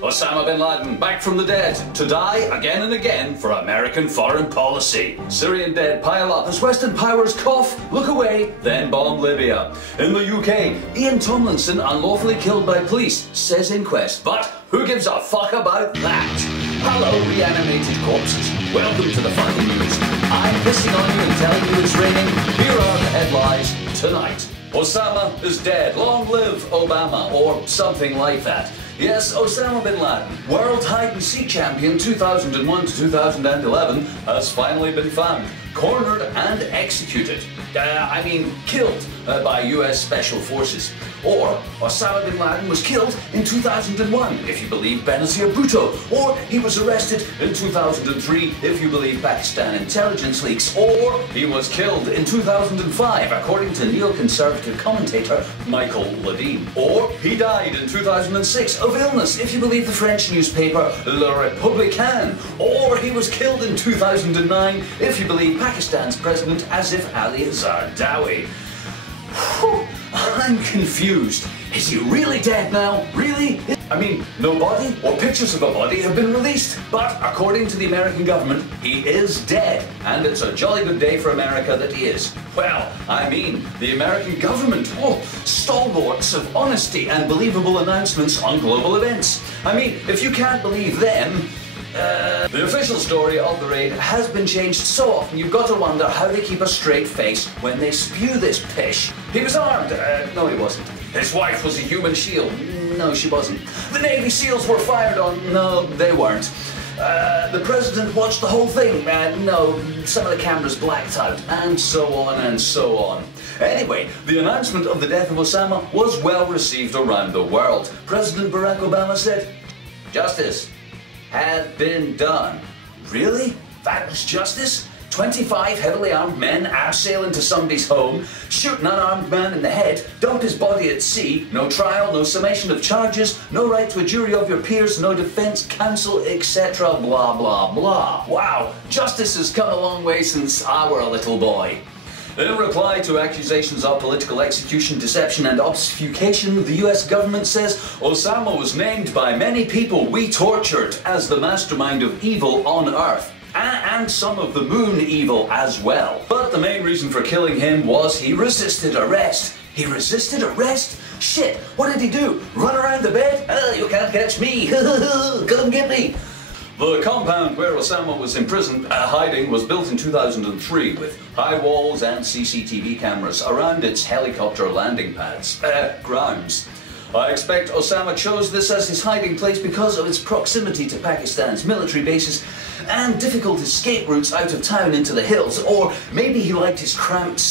Osama bin Laden, back from the dead, to die again and again for American foreign policy. Syrian dead pile up as Western powers cough, look away, then bomb Libya. In the UK, Ian Tomlinson unlawfully killed by police, says inquest. But who gives a fuck about that? Hello, reanimated corpses. Welcome to the fucking news. I'm pissing on you and telling you it's raining. Here are the headlines tonight. Osama is dead. Long live Obama, or something like that. Yes, Osama bin Laden, world hide-and-seek champion 2001 to 2011, has finally been found, cornered and executed. Killed by US Special Forces. Or Osama bin Laden was killed in 2001, if you believe Benazir Bhutto. Or he was arrested in 2003, if you believe Pakistan intelligence leaks. Or he was killed in 2005, according to neoconservative commentator Michael Ledeen. Or he died in 2006 of illness, if you believe the French newspaper Le Républicain. Or he was killed in 2009, if you believe Pakistan's president Asif Ali Zardawi. Whew. I'm confused. Is he really dead now? Really? No body or pictures of a body have been released. But according to the American government, he is dead. And it's a jolly good day for America that he is. Well, the American government. Stalwarts of honesty and believable announcements on global events. If you can't believe them, the official story of the raid has been changed so often you've got to wonder how they keep a straight face when they spew this pish. He was armed. No, he wasn't. His wife was a human shield. No, she wasn't. The Navy SEALs were fired on. No, they weren't. The president watched the whole thing. No, some of the cameras blacked out. And so on and so on. Anyway, the announcement of the death of Osama was well received around the world. President Barack Obama said, "Justice had been done." Really? That was justice? 25 heavily armed men abseil into somebody's home, shoot an unarmed man in the head, dump his body at sea, no trial, no summation of charges, no right to a jury of your peers, no defense counsel, etc. blah blah blah. Wow, justice has come a long way since I were a little boy. In reply to accusations of political execution, deception and obfuscation, the US government says Osama was named by many people we tortured as the mastermind of evil on Earth. And some of the moon evil as well. But the main reason for killing him was he resisted arrest. He resisted arrest? Shit, what did he do? Run around the bed? Oh, you can't catch me. Come get me. The compound where Osama was imprisoned, hiding, was built in 2003 with high walls and CCTV cameras around its helicopter landing pads, grounds. I expect Osama chose this as his hiding place because of its proximity to Pakistan's military bases and difficult escape routes out of town into the hills. Or maybe he liked his cramped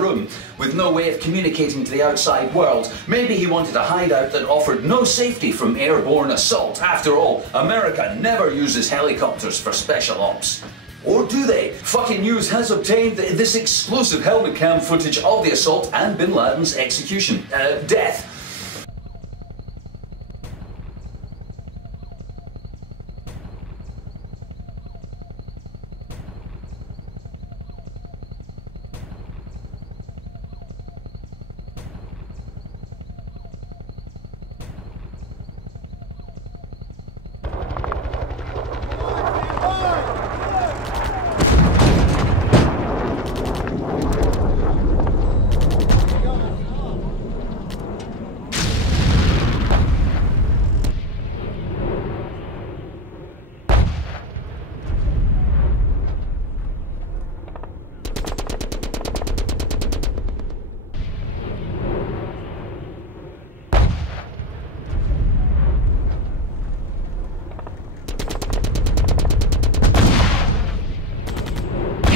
room with no way of communicating to the outside world. Maybe he wanted a hideout that offered no safety from airborne assault. After all, America never uses helicopters for special ops. Or do they? FKN Newz has obtained this exclusive helmet cam footage of the assault and bin Laden's execution. Death.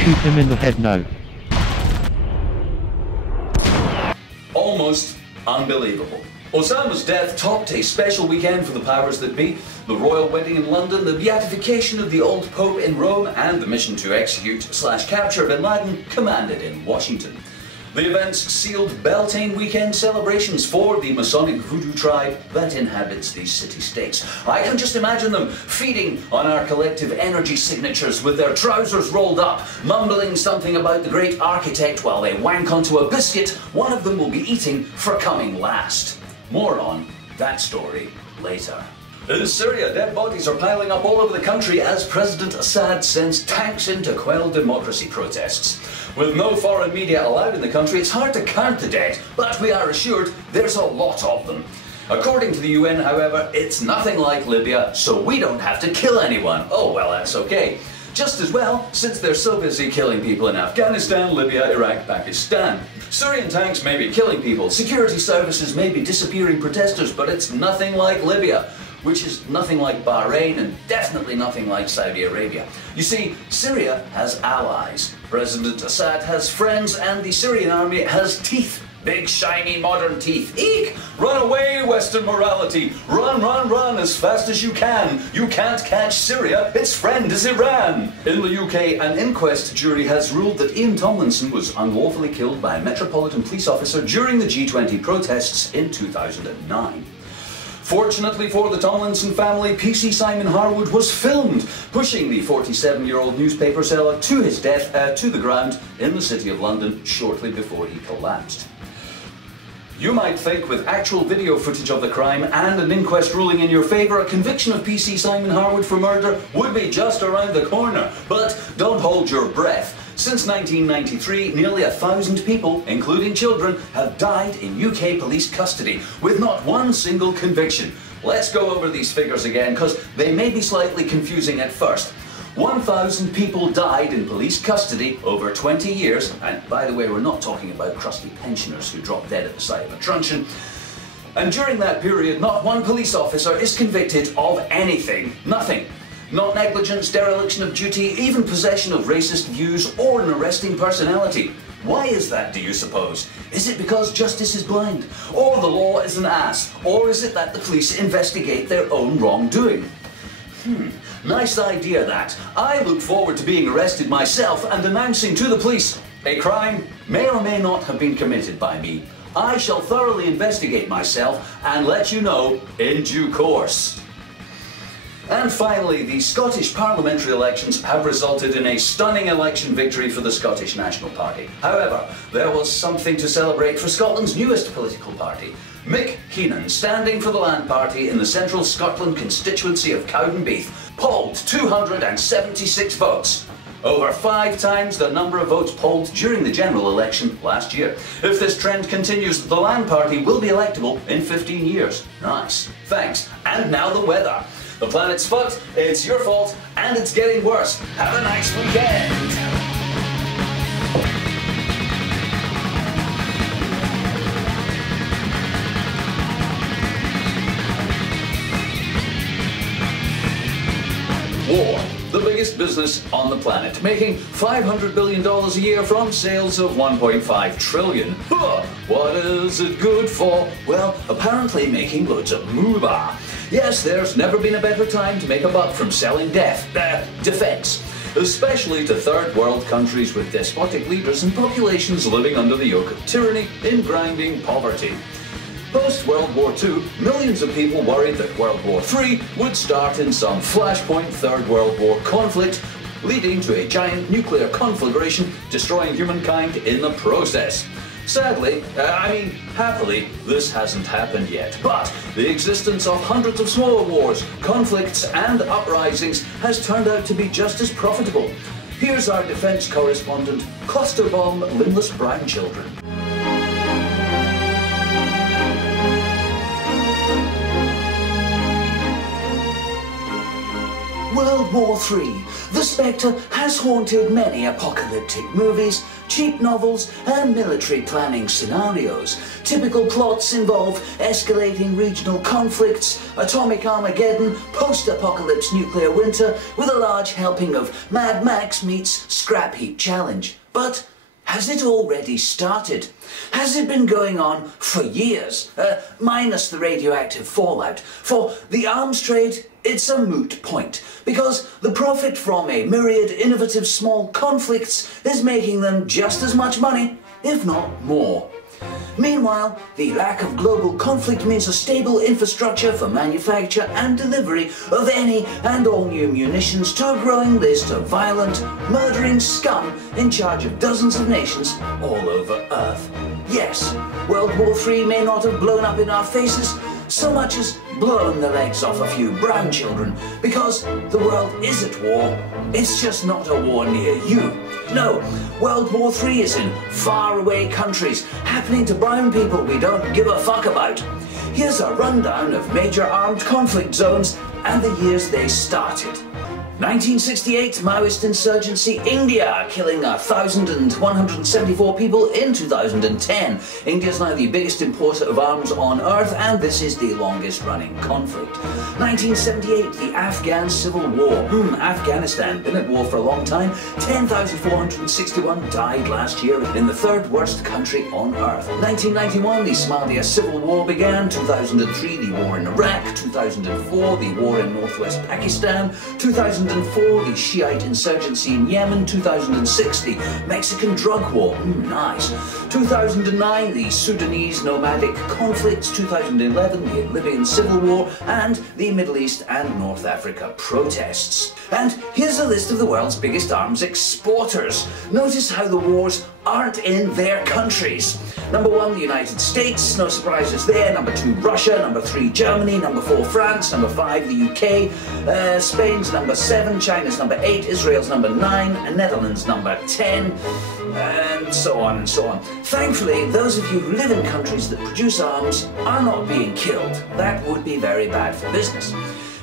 Shoot him in the head now. Almost unbelievable. Osama's death topped a special weekend for the powers that be, the royal wedding in London, the beatification of the old Pope in Rome, and the mission to execute/capture bin Laden commanded in Washington. The events sealed Beltane weekend celebrations for the Masonic voodoo tribe that inhabits these city-states. I can just imagine them feeding on our collective energy signatures with their trousers rolled up, mumbling something about the great architect while they wank onto a biscuit one of them will be eating for coming last. More on that story later. In Syria, dead bodies are piling up all over the country as President Assad sends tanks in to quell democracy protests. With no foreign media allowed in the country, it's hard to count the dead, but we are assured there's a lot of them. According to the UN, however, it's nothing like Libya, so we don't have to kill anyone. Oh, well, that's okay. Just as well, since they're so busy killing people in Afghanistan, Libya, Iraq, Pakistan. Syrian tanks may be killing people, security services may be disappearing protesters, but it's nothing like Libya, which is nothing like Bahrain and definitely nothing like Saudi Arabia. You see, Syria has allies. President Assad has friends, and the Syrian army has teeth. Big, shiny, modern teeth. Eek! Run away, Western morality. Run, run, run as fast as you can. You can't catch Syria. Its friend is Iran. In the UK, an inquest jury has ruled that Ian Tomlinson was unlawfully killed by a Metropolitan Police officer during the G20 protests in 2009. Fortunately for the Tomlinson family, PC Simon Harwood was filmed pushing the 47-year-old newspaper seller to his death to the ground in the City of London shortly before he collapsed. You might think with actual video footage of the crime and an inquest ruling in your favour, a conviction of PC Simon Harwood for murder would be just around the corner. But don't hold your breath. Since 1993, nearly 1,000 people, including children, have died in UK police custody, with not one single conviction. Let's go over these figures again, because they may be slightly confusing at first. 1,000 people died in police custody over 20 years, and by the way, we're not talking about crusty pensioners who dropped dead at the side of a truncheon. And during that period, not one police officer is convicted of anything. Nothing. Not negligence, dereliction of duty, even possession of racist views, or an arresting personality. Why is that, do you suppose? Is it because justice is blind? Or the law is an ass? Or is it that the police investigate their own wrongdoing? Nice idea, that. I look forward to being arrested myself and announcing to the police, a crime may or may not have been committed by me. I shall thoroughly investigate myself and let you know in due course. And finally, the Scottish parliamentary elections have resulted in a stunning election victory for the Scottish National Party. However, there was something to celebrate for Scotland's newest political party. Mick Keenan, standing for the Land Party in the Central Scotland constituency of Cowdenbeath, polled 276 votes. Over 5 times the number of votes polled during the general election last year. If this trend continues, the Land Party will be electable in 15 years. Nice. Thanks. And now the weather. The planet's fucked, it's your fault, and it's getting worse. Have a nice weekend. War, the biggest business on the planet, making $500 billion a year from sales of 1.5 trillion. What is it good for? Well, apparently making loads of moolah. Yes, there's never been a better time to make a buck from selling defense, especially to third world countries with despotic leaders and populations living under the yoke of tyranny in grinding poverty. Post-World War II, millions of people worried that World War III would start in some flashpoint Third World War conflict, leading to a giant nuclear conflagration, destroying humankind in the process. Sadly, happily, this hasn't happened yet. But the existence of hundreds of smaller wars, conflicts and uprisings has turned out to be just as profitable. Here's our defense correspondent, cluster bomb limbless brown children. World War III. The spectre has haunted many apocalyptic movies, cheap novels, and military planning scenarios. Typical plots involve escalating regional conflicts, atomic Armageddon, post-apocalypse nuclear winter, with a large helping of Mad Max meets Scrap Heap Challenge. But has it already started? Has it been going on for years? Minus the radioactive fallout. For the arms trade, it's a moot point, because the profit from a myriad innovative small conflicts is making them just as much money, if not more. Meanwhile, the lack of global conflict means a stable infrastructure for manufacture and delivery of any and all new munitions to a growing list of violent, murdering scum in charge of dozens of nations all over Earth. Yes, World War III may not have blown up in our faces, so much as blown the legs off a few brown children, because the world is at war. It's just not a war near you. No, World War III is in faraway countries, happening to brown people we don't give a fuck about. Here's a rundown of major armed conflict zones and the years they started. 1968, Maoist insurgency, India, killing 1,174 people in 2010. India is now the biggest importer of arms on earth, and this is the longest running conflict. 1978, the Afghan Civil War. Afghanistan, been at war for a long time. 10,461 died last year in the third worst country on earth. 1991, the Somalia Civil War began. 2003, the war in Iraq. 2004, the war in northwest Pakistan. 2004, the Shiite insurgency in Yemen. 2006, the Mexican drug war. Nice. 2009, the Sudanese nomadic conflicts. 2011, the Libyan civil war, and the Middle East and North Africa protests. And here's a list of the world's biggest arms exporters. Notice how the wars aren't in their countries. Number 1, the United States, no surprises there. Number 2, Russia. Number 3, Germany. Number 4, France. Number 5, the UK. Spain's number 7. China's number 8. Israel's number 9. And Netherlands number 10. And so on and so on. Thankfully, those of you who live in countries that produce arms are not being killed. That would be very bad for business.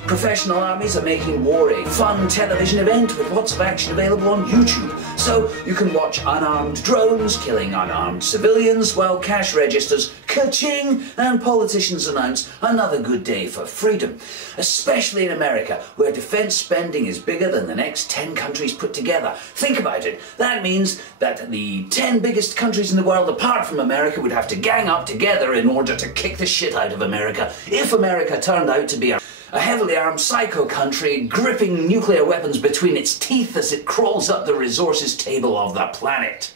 Professional armies are making war a fun television event with lots of action available on YouTube. So you can watch unarmed drones killing unarmed civilians while cash registers ka-ching and politicians announce another good day for freedom. Especially in America, where defense spending is bigger than the next 10 countries put together. Think about it. That means that the 10 biggest countries in the world apart from America would have to gang up together in order to kick the shit out of America if America turned out to be a heavily armed psycho country gripping nuclear weapons between its teeth as it crawls up the resources table of the planet.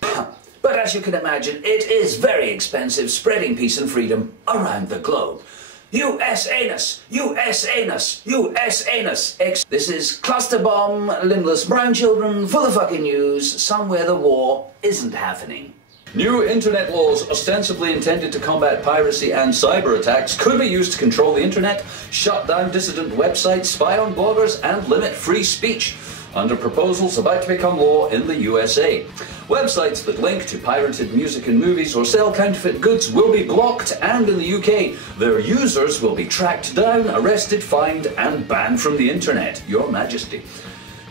But as you can imagine, it is very expensive spreading peace and freedom around the globe. US anus, US anus, US anus. This is cluster bomb, limbless brown children, full of fucking news, somewhere the war isn't happening. New internet laws ostensibly intended to combat piracy and cyber attacks could be used to control the internet, shut down dissident websites, spy on bloggers, and limit free speech, under proposals about to become law in the USA. Websites that link to pirated music and movies or sell counterfeit goods will be blocked, and in the UK, their users will be tracked down, arrested, fined, and banned from the internet, Your Majesty.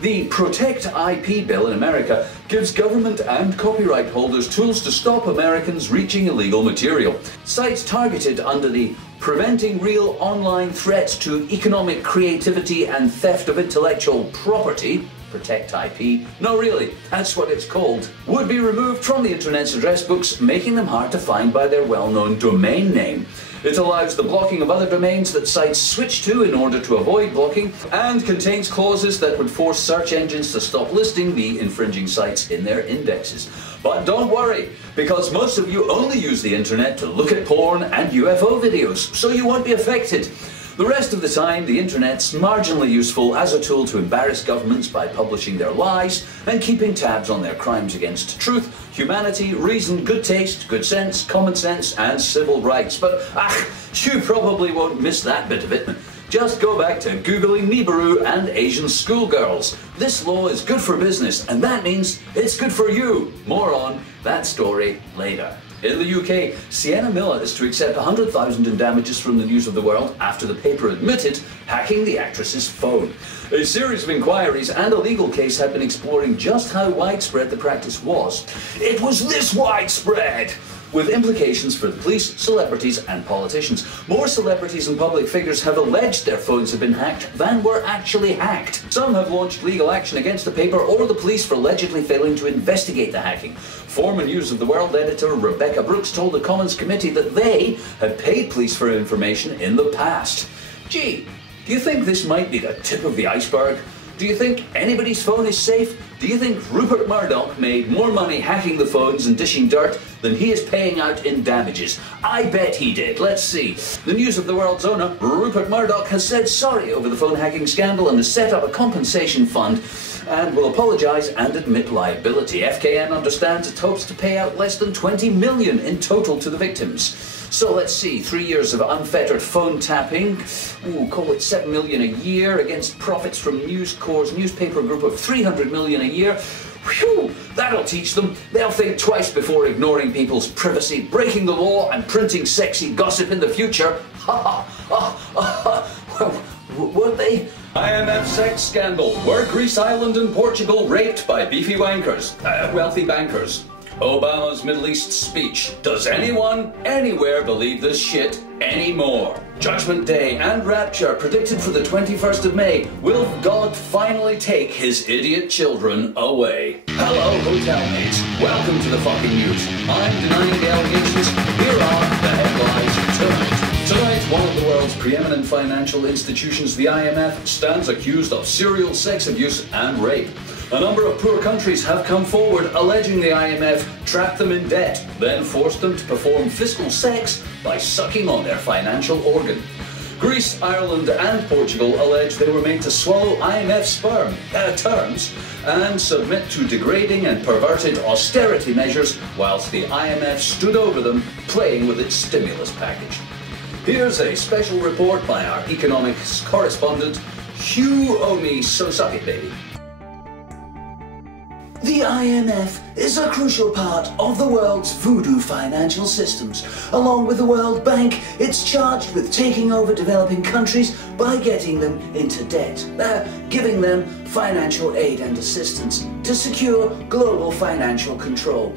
The Protect IP bill in America gives government and copyright holders tools to stop Americans reaching illegal material. Sites targeted under the Preventing Real Online Threats to Economic Creativity and Theft of Intellectual Property, Protect IP, no really, that's what it's called, would be removed from the internet's address books, making them hard to find by their well-known domain name. It allows the blocking of other domains that sites switch to in order to avoid blocking, and contains clauses that would force search engines to stop listing the infringing sites in their indexes. But don't worry, because most of you only use the internet to look at porn and UFO videos, so you won't be affected. The rest of the time, the internet's marginally useful as a tool to embarrass governments by publishing their lies and keeping tabs on their crimes against truth, humanity, reason, good taste, good sense, common sense, and civil rights. But, you probably won't miss that bit of it. Just go back to Googling Nibiru and Asian schoolgirls. This law is good for business, and that means it's good for you. More on that story later. In the UK, Sienna Miller is to accept $100,000 in damages from the News of the World after the paper admitted hacking the actress's phone. A series of inquiries and a legal case have been exploring just how widespread the practice was. It was this widespread! With implications for the police, celebrities, and politicians. More celebrities and public figures have alleged their phones have been hacked than were actually hacked. Some have launched legal action against the paper or the police for allegedly failing to investigate the hacking. Former News of the World editor Rebecca Brooks told the Commons Committee that they had paid police for information in the past. Gee, do you think this might be the tip of the iceberg? Do you think anybody's phone is safe? Do you think Rupert Murdoch made more money hacking the phones and dishing dirt than he is paying out in damages? I bet he did. Let's see. The News of the World's owner, Rupert Murdoch, has said sorry over the phone hacking scandal and has set up a compensation fund and will apologise and admit liability. FKN understands it hopes to pay out less than 20 million in total to the victims. So let's see, 3 years of unfettered phone tapping, call it 7 million a year against profits from News Corp's newspaper group of 300 million a year. Whew, that'll teach them. They'll think twice before ignoring people's privacy, breaking the law and printing sexy gossip in the future. Ha ha, won't they? IMF sex scandal. Were Greece, Ireland and Portugal raped by beefy wankers, wealthy bankers? Obama's Middle East speech. Does anyone, anywhere believe this shit anymore? Judgment Day and Rapture predicted for the 21st of May. Will God finally take his idiot children away? Hello, hotel mates. Welcome to the fucking news. I'm denying the allegations. Here are the headlines tonight. Tonight, one of the world's preeminent financial institutions, the IMF, stands accused of serial sex abuse and rape. A number of poor countries have come forward alleging the IMF trapped them in debt, then forced them to perform fiscal sex by sucking on their financial organ. Greece, Ireland and Portugal allege they were made to swallow IMF terms and submit to degrading and perverted austerity measures whilst the IMF stood over them playing with its stimulus package. Here's a special report by our economics correspondent, Hugh Omi. So suck it, baby. The IMF is a crucial part of the world's voodoo financial systems. Along with the World Bank, it's charged with taking over developing countries by getting them into debt, giving them financial aid and assistance to secure global financial control,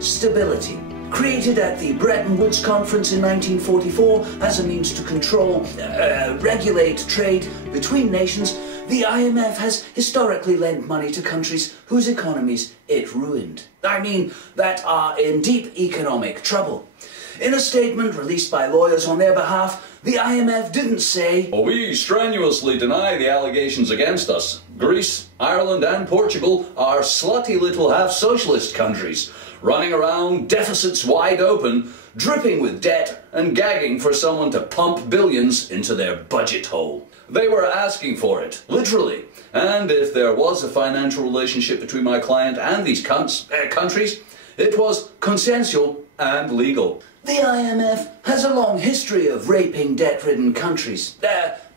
stability. Created at the Bretton Woods Conference in 1944 as a means to control, regulate trade between nations, the IMF has historically lent money to countries whose economies it ruined. I mean, that are in deep economic trouble. In a statement released by lawyers on their behalf, the IMF didn't say, "We strenuously deny the allegations against us. Greece, Ireland and Portugal are slutty little half-socialist countries, running around deficits wide open, dripping with debt and gagging for someone to pump billions into their budget hole. They were asking for it, literally. And if there was a financial relationship between my client and these countries, it was consensual and legal." The IMF has a long history of raping debt-ridden countries,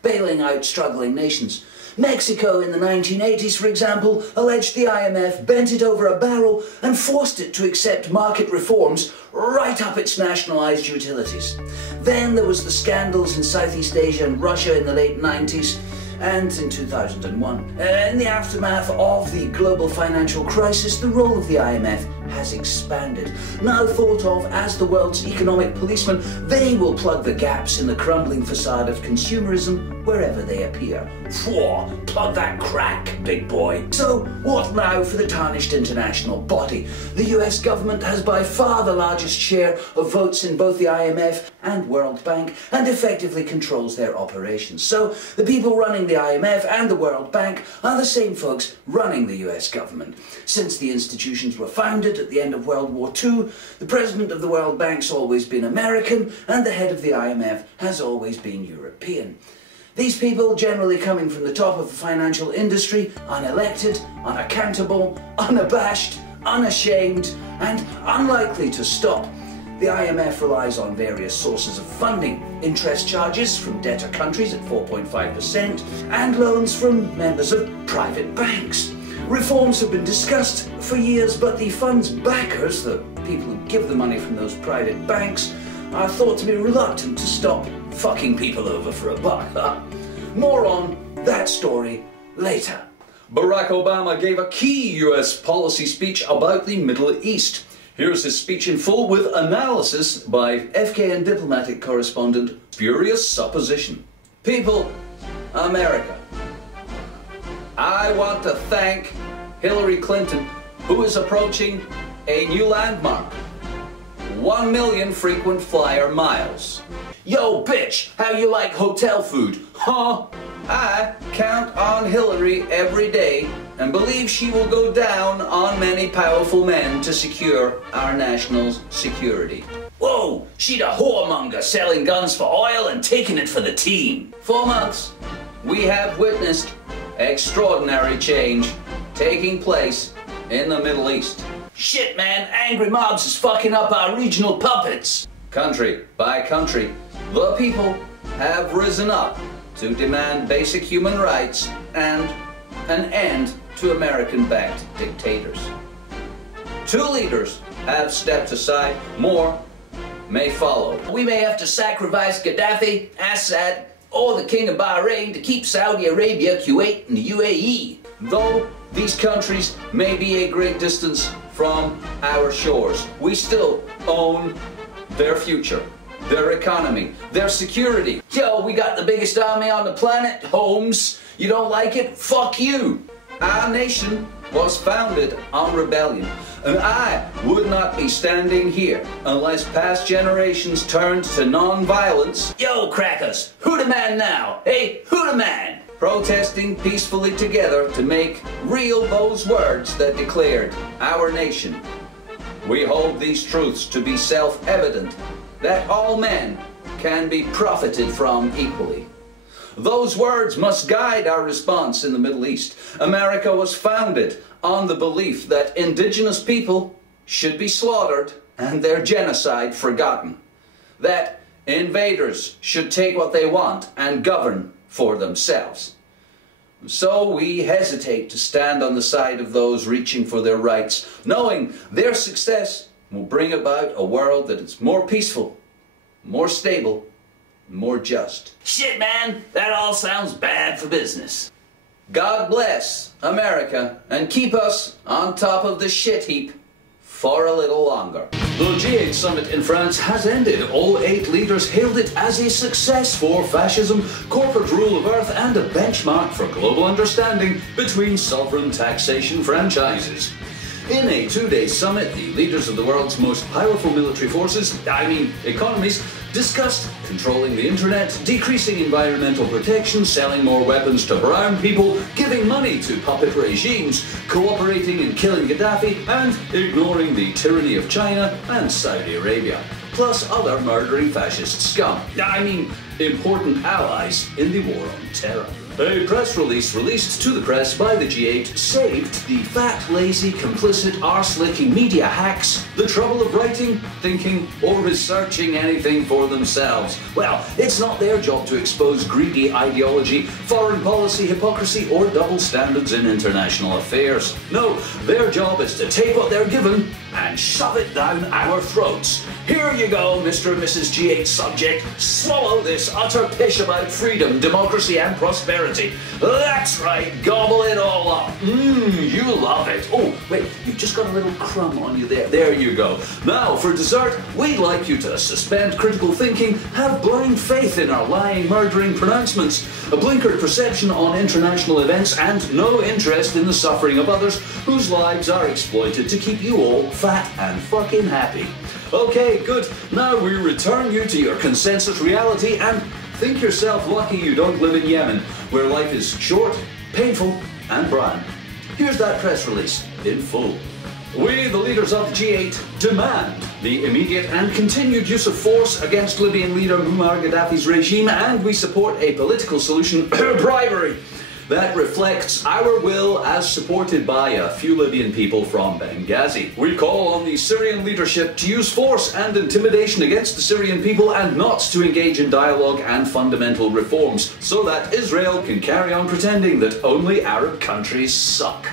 bailing out struggling nations. Mexico in the 1980s, for example, alleged the IMF bent it over a barrel and forced it to accept market reforms right up its nationalized utilities. Then there was the scandals in Southeast Asia and Russia in the late 90s and in 2001. In the aftermath of the global financial crisis, the role of the IMF has expanded. Now thought of as the world's economic policeman, they will plug the gaps in the crumbling facade of consumerism wherever they appear. Plug that crack, big boy. So what now for the tarnished international body? The US government has by far the largest share of votes in both the IMF and World Bank and effectively controls their operations. So the people running the IMF and the World Bank are the same folks running the US government. Since the institutions were founded at the end of World War II, the president of the World Bank's always been American and the head of the IMF has always been European. These people, generally coming from the top of the financial industry, unelected, unaccountable, unabashed, unashamed, and unlikely to stop. The IMF relies on various sources of funding, interest charges from debtor countries at 4.5%, and loans from members of private banks. Reforms have been discussed for years, but the fund's backers, the people who give the money from those private banks, are thought to be reluctant to stop fucking people over for a buck. More on that story later. Barack Obama gave a key US policy speech about the Middle East. Here's his speech in full with analysis by FKN diplomatic correspondent Furious Supposition. People, America, I want to thank Hillary Clinton, who is approaching a new landmark. 1 million frequent flyer miles. Yo, bitch, how you like hotel food? Huh? I count on Hillary every day and believes she will go down on many powerful men to secure our national security. Whoa, she's a whoremonger selling guns for oil and taking it for the team. For months, we have witnessed extraordinary change taking place in the Middle East. Shit, man, angry mobs is fucking up our regional puppets. Country by country, the people have risen up to demand basic human rights and an end to American-backed dictators. 2 leaders have stepped aside. More may follow. We may have to sacrifice Gaddafi, Assad, or the King of Bahrain to keep Saudi Arabia, Kuwait, and the UAE. Though these countries may be a great distance from our shores, we still own their future, their economy, their security. Yo, we got the biggest army on the planet, Holmes. You don't like it? Fuck you. Our nation was founded on rebellion, and I would not be standing here unless past generations turned to non-violence. Yo, crackers, who the man now? Hey, who the man? Protesting peacefully together to make real those words that declared our nation. We hold these truths to be self-evident, that all men can be profited from equally. Those words must guide our response in the Middle East. America was founded on the belief that indigenous people should be slaughtered and their genocide forgotten. That invaders should take what they want and govern for themselves. So we hesitate to stand on the side of those reaching for their rights, knowing their success will bring about a world that is more peaceful, more stable, more just. Shit, man, that all sounds bad for business. God bless America and keep us on top of the shit heap for a little longer. The G8 summit in France has ended. All 8 leaders hailed it as a success for fascism, corporate rule of earth, and a benchmark for global understanding between sovereign taxation franchises. In a 2-day summit, the leaders of the world's most powerful military forces, economies, discussed controlling the internet, decreasing environmental protection, selling more weapons to brown people, giving money to puppet regimes, cooperating in killing Gaddafi, and ignoring the tyranny of China and Saudi Arabia, plus other murdering fascist scum. Important allies in the war on terror. A press release released to the press by the G8 saved the fat, lazy, complicit, arse-licking media hacks the trouble of writing, thinking, or researching anything for themselves. Well, it's not their job to expose greedy ideology, foreign policy hypocrisy, or double standards in international affairs. No, their job is to take what they're given and shove it down our throats. Here you go, Mr. and Mrs. G8 subject. Swallow this utter pish about freedom, democracy, and prosperity. That's right, gobble it all up. You love it. Oh, wait, you've just got a little crumb on you there. There you go. Now, for dessert, we'd like you to suspend critical thinking, have blind faith in our lying, murdering pronouncements, a blinkered perception on international events, and no interest in the suffering of others whose lives are exploited to keep you all fat and fucking happy. Okay, good. Now we return you to your consensus reality and think yourself lucky you don't live in Yemen, where life is short, painful, and brown. Here's that press release in full. We, the leaders of the G8, demand the immediate and continued use of force against Libyan leader Muammar Gaddafi's regime, and we support a political solution, bribery, that reflects our will as supported by a few Libyan people from Benghazi. We call on the Syrian leadership to use force and intimidation against the Syrian people and not to engage in dialogue and fundamental reforms so that Israel can carry on pretending that only Arab countries suck.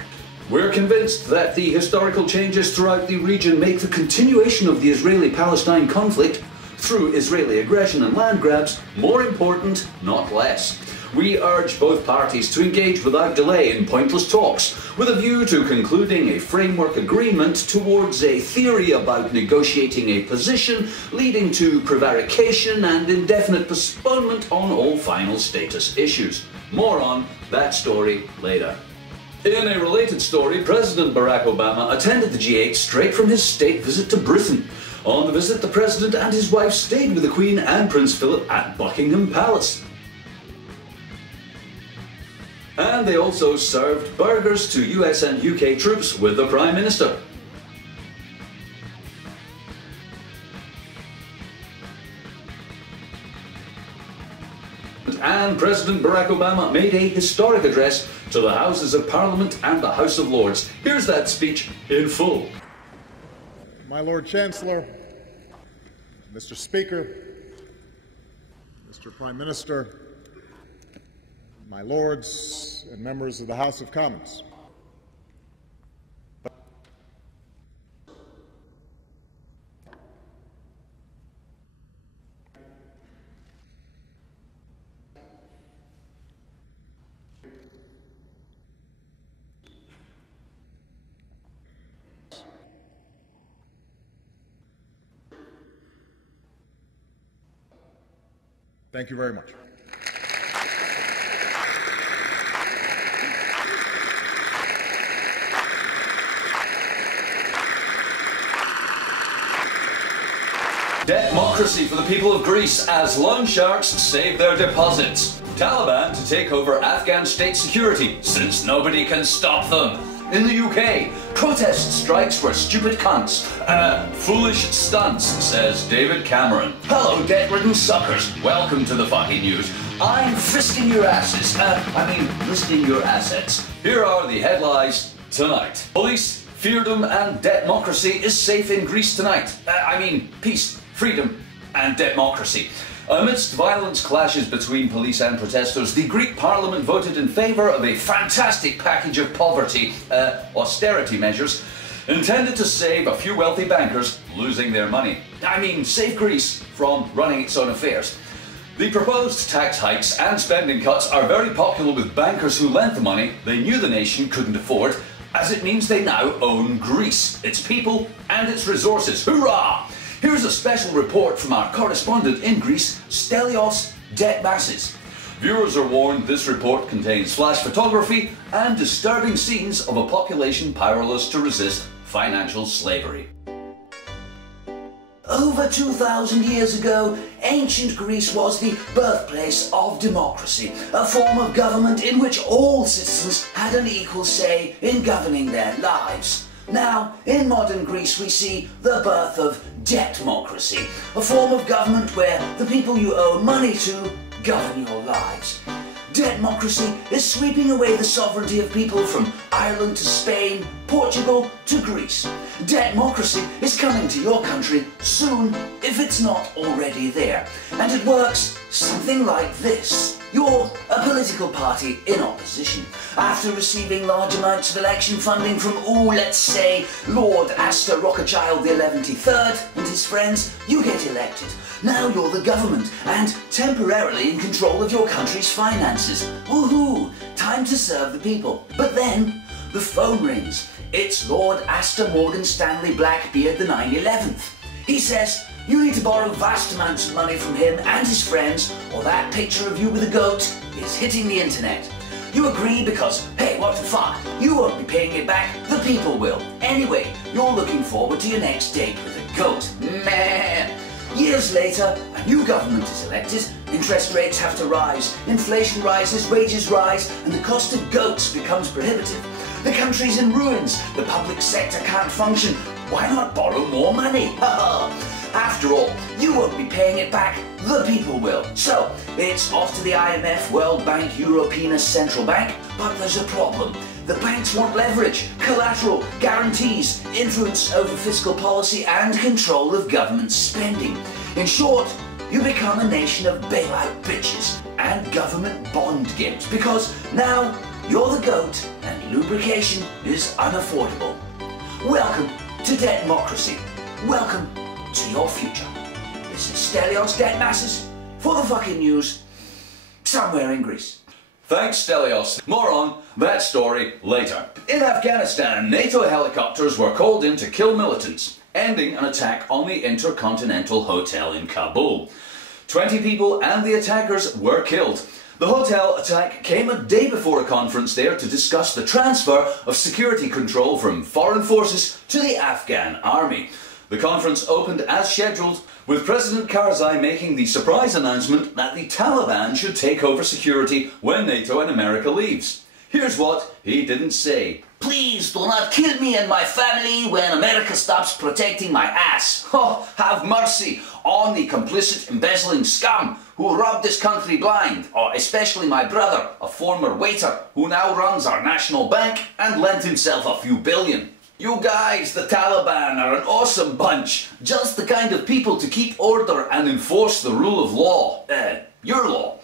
We're convinced that the historical changes throughout the region make the continuation of the Israeli-Palestine conflict through Israeli aggression and land grabs more important, not less. We urge both parties to engage without delay in pointless talks, with a view to concluding a framework agreement towards a theory about negotiating a position, leading to prevarication and indefinite postponement on all final status issues. More on that story later. In a related story, President Barack Obama attended the G8 straight from his state visit to Britain. On the visit, the President and his wife stayed with the Queen and Prince Philip at Buckingham Palace. And they also served burgers to US and UK troops with the Prime Minister. And President Barack Obama made a historic address to the Houses of Parliament and the House of Lords. Here's that speech in full. My Lord Chancellor, Mr. Speaker, Mr. Prime Minister, my Lords and members of the House of Commons. Thank you very much. Democracy for the people of Greece as loan sharks save their deposits. Taliban to take over Afghan state security since nobody can stop them. In the UK, protest strikes for stupid cunts. Foolish stunts, says David Cameron. Hello, debt-ridden suckers. Welcome to the FKN Newz. I'm fisting your asses. Listing your assets. Here are the headlines tonight. Police, feardom and democracy is safe in Greece tonight. Peace, freedom and democracy. Amidst violent clashes between police and protesters, the Greek parliament voted in favour of a fantastic package of poverty, austerity measures, intended to save a few wealthy bankers losing their money. Save Greece from running its own affairs. The proposed tax hikes and spending cuts are very popular with bankers who lent the money they knew the nation couldn't afford, as it means they now own Greece, its people and its resources. Hurrah! Here's a special report from our correspondent in Greece, Stelios Detmassis. Viewers are warned this report contains flash photography and disturbing scenes of a population powerless to resist financial slavery. Over 2,000 years ago, ancient Greece was the birthplace of democracy, a form of government in which all citizens had an equal say in governing their lives. Now, in modern Greece, we see the birth of debtmocracy, a form of government where the people you owe money to govern your lives. Debtmocracy is sweeping away the sovereignty of people from Ireland to Spain, Portugal to Greece. Debtmocracy is coming to your country soon, if it's not already there. And it works something like this. You're a political party in opposition. After receiving large amounts of election funding from, let's say, Lord Astor Rothschild the 11th and his friends, you get elected. Now you're the government and temporarily in control of your country's finances. Woohoo! Time to serve the people. But then, the phone rings. It's Lord Astor Morgan Stanley Blackbeard the 9/11th. He says, you need to borrow vast amounts of money from him and his friends, or that picture of you with a goat is hitting the internet. You agree because, hey, what the fuck, you won't be paying it back, the people will. Anyway, you're looking forward to your next date with a goat. Meh. Years later, a new government is elected, interest rates have to rise, inflation rises, wages rise, and the cost of goats becomes prohibitive. The country's in ruins, the public sector can't function. Why not borrow more money? After all, you won't be paying it back, the people will. So, it's off to the IMF, World Bank, European Central Bank, but there's a problem. The banks want leverage, collateral, guarantees, influence over fiscal policy and control of government spending. In short, you become a nation of bailout bitches and government bond gimps because now you're the goat and lubrication is unaffordable. Welcome to Debtmocracy. Welcome to your future. This is Stelios Detmassis for the FKN Newz, somewhere in Greece. Thanks, Stelios. More on that story later. In Afghanistan, NATO helicopters were called in to kill militants, ending an attack on the Intercontinental Hotel in Kabul. 20 people and the attackers were killed. The hotel attack came a day before a conference there to discuss the transfer of security control from foreign forces to the Afghan army. The conference opened as scheduled with President Karzai making the surprise announcement that the Taliban should take over security when NATO and America leaves. Here's what he didn't say. Please do not kill me and my family when America stops protecting my ass. Oh, have mercy on the complicit, embezzling scum who robbed this country blind, or especially my brother, a former waiter who now runs our national bank and lent himself a few billion. You guys, the Taliban, are an awesome bunch. Just the kind of people to keep order and enforce the rule of law. Your law.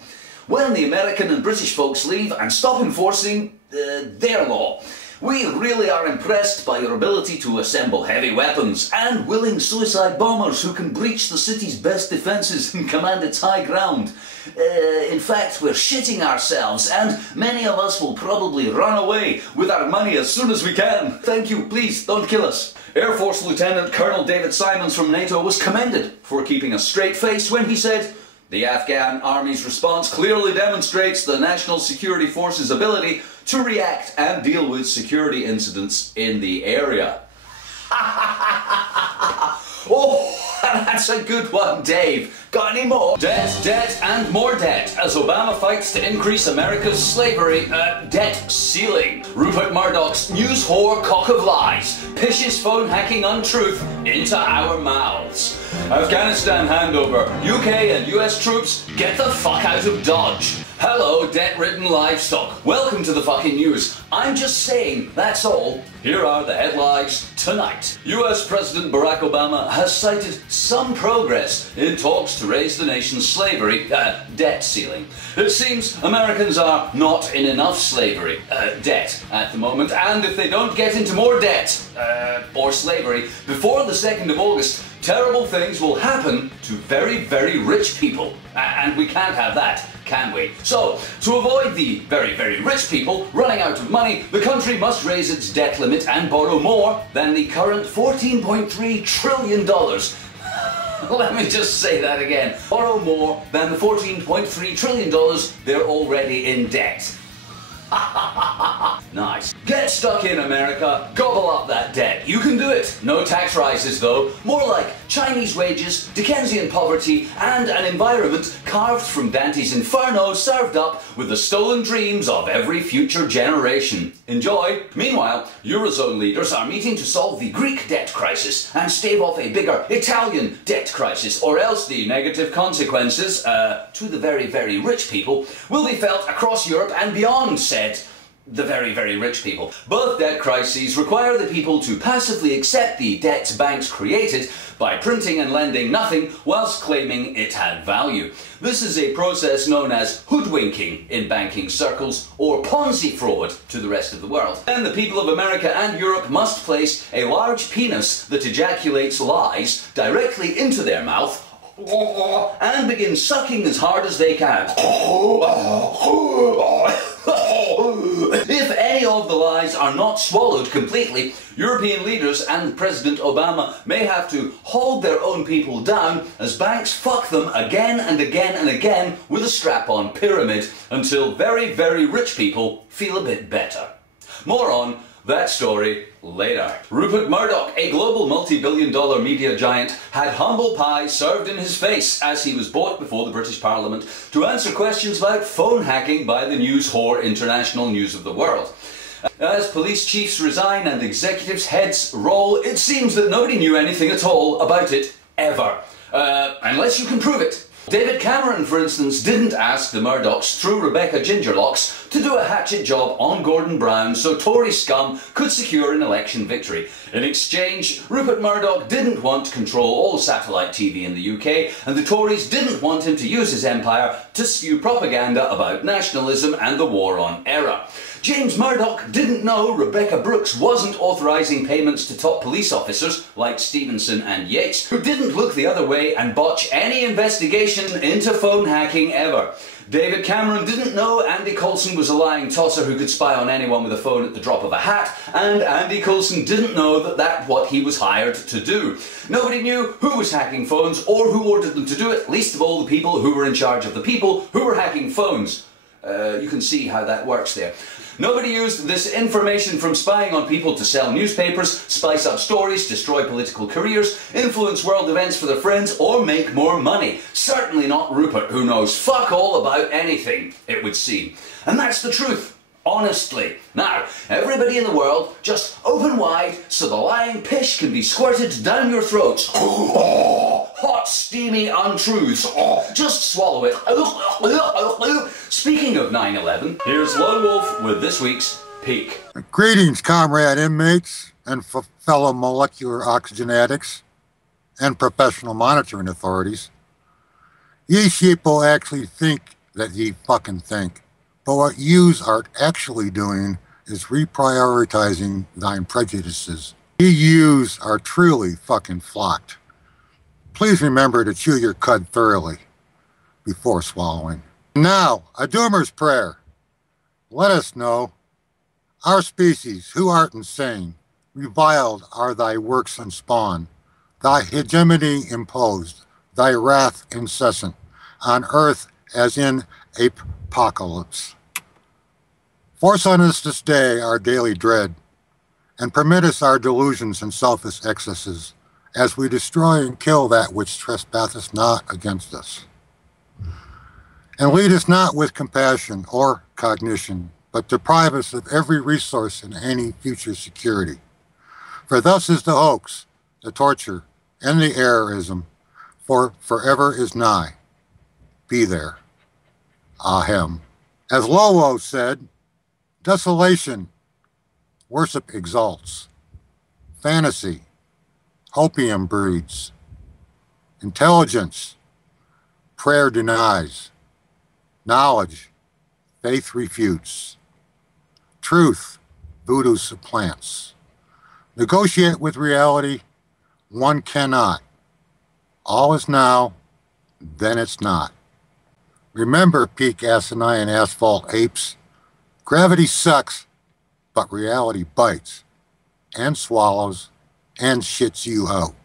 When the American and British folks leave and stop enforcing their law. We really are impressed by your ability to assemble heavy weapons and willing suicide bombers who can breach the city's best defences and command its high ground. In fact, we're shitting ourselves, and many of us will probably run away with our money as soon as we can. Thank you, please don't kill us. Air Force Lieutenant Colonel David Simons from NATO was commended for keeping a straight face when he said, "The Afghan army's response clearly demonstrates the National Security Force's ability to react and deal with security incidents in the area." Oh, that's a good one, Dave. Got any more? Debt, debt, and more debt as Obama fights to increase America's slavery debt ceiling. Rupert Murdoch's news whore cock of lies pishes phone hacking untruth into our mouths. Afghanistan handover. UK and US troops get the fuck out of Dodge. Hello, debt-ridden livestock. Welcome to the fucking news. I'm just saying, that's all. Here are the headlines tonight. US President Barack Obama has cited some progress in talks to raise the nation's slavery debt ceiling. It seems Americans are not in enough slavery debt at the moment, and if they don't get into more debt or slavery before the 2nd of August, terrible things will happen to very, very rich people. And we can't have that, can we? So, to avoid the very, very rich people running out of money, the country must raise its debt limit and borrow more than the current $14.3 trillion. Let me just say that again. Borrow more than the $14.3 trillion they're already in debt. Nice. Get stuck in, America. Gobble up that debt. You can do it. No tax rises, though. More like Chinese wages, Dickensian poverty, and an environment carved from Dante's Inferno served up with the stolen dreams of every future generation. Enjoy. Meanwhile, Eurozone leaders are meeting to solve the Greek debt crisis and stave off a bigger Italian debt crisis, or else the negative consequences, to the very, very rich people, will be felt across Europe and beyond, said the very, very rich people. Both debt crises require the people to passively accept the debts banks created by printing and lending nothing whilst claiming it had value. This is a process known as hoodwinking in banking circles, or Ponzi fraud to the rest of the world. Then the people of America and Europe must place a large penis that ejaculates lies directly into their mouth and begin sucking as hard as they can. If any of the lies are not swallowed completely, European leaders and President Obama may have to hold their own people down as banks fuck them again and again and again with a strap-on pyramid until very, very rich people feel a bit better. More on that story later. Rupert Murdoch, a global multi-billion-dollar media giant, had humble pie served in his face as he was brought before the British Parliament to answer questions about phone hacking by the news whore International News of the World. As police chiefs resign and executives' heads roll, it seems that nobody knew anything at all about it, ever. Unless you can prove it. David Cameron, for instance, didn't ask the Murdochs through Rebecca Gingerlocks to do a hatchet job on Gordon Brown so Tory scum could secure an election victory. In exchange, Rupert Murdoch didn't want to control all satellite TV in the UK, and the Tories didn't want him to use his empire to spew propaganda about nationalism and the war on error. James Murdoch didn't know Rebecca Brooks wasn't authorising payments to top police officers like Stevenson and Yates, who didn't look the other way and botch any investigation into phone hacking ever. David Cameron didn't know Andy Coulson was a lying tosser who could spy on anyone with a phone at the drop of a hat, and Andy Coulson didn't know that that's what he was hired to do. Nobody knew who was hacking phones or who ordered them to do it, least of all the people who were in charge of the people who were hacking phones. You can see how that works there. Nobody used this information from spying on people to sell newspapers, spice up stories, destroy political careers, influence world events for their friends, or make more money. Certainly not Rupert, who knows fuck all about anything, it would seem. And that's the truth. Honestly. Now, everybody in the world, just open wide so the lying pish can be squirted down your throats. Hot, steamy untruths. Just swallow it. Speaking of 9/11, here's Lone Wolf with this week's Peak. Greetings, comrade inmates and fellow molecular oxygen addicts and professional monitoring authorities. Ye sheeple actually think that ye fucking think. But what yous are actually doing is reprioritizing thine prejudices. Ye yous are truly fucking flocked. Please remember to chew your cud thoroughly before swallowing. Now, a doomer's prayer. Let us know, our species, who art insane, reviled are thy works unspawned, thy hegemony imposed, thy wrath incessant, on earth as in apocalypse. Force on us this day our daily dread, and permit us our delusions and selfish excesses, as we destroy and kill that which trespasseth not against us. And lead us not with compassion or cognition, but deprive us of every resource and any future security. For thus is the hoax, the torture, and the errorism, for forever is nigh. Be there. Ahem. As Lowell said, desolation, worship exalts. Fantasy, opium breeds. Intelligence, prayer denies. Knowledge, faith refutes. Truth, voodoo supplants. Negotiate with reality, one cannot. All is now, then it's not. Remember, peak asinine asphalt apes, gravity sucks, but reality bites and swallows and shits you out.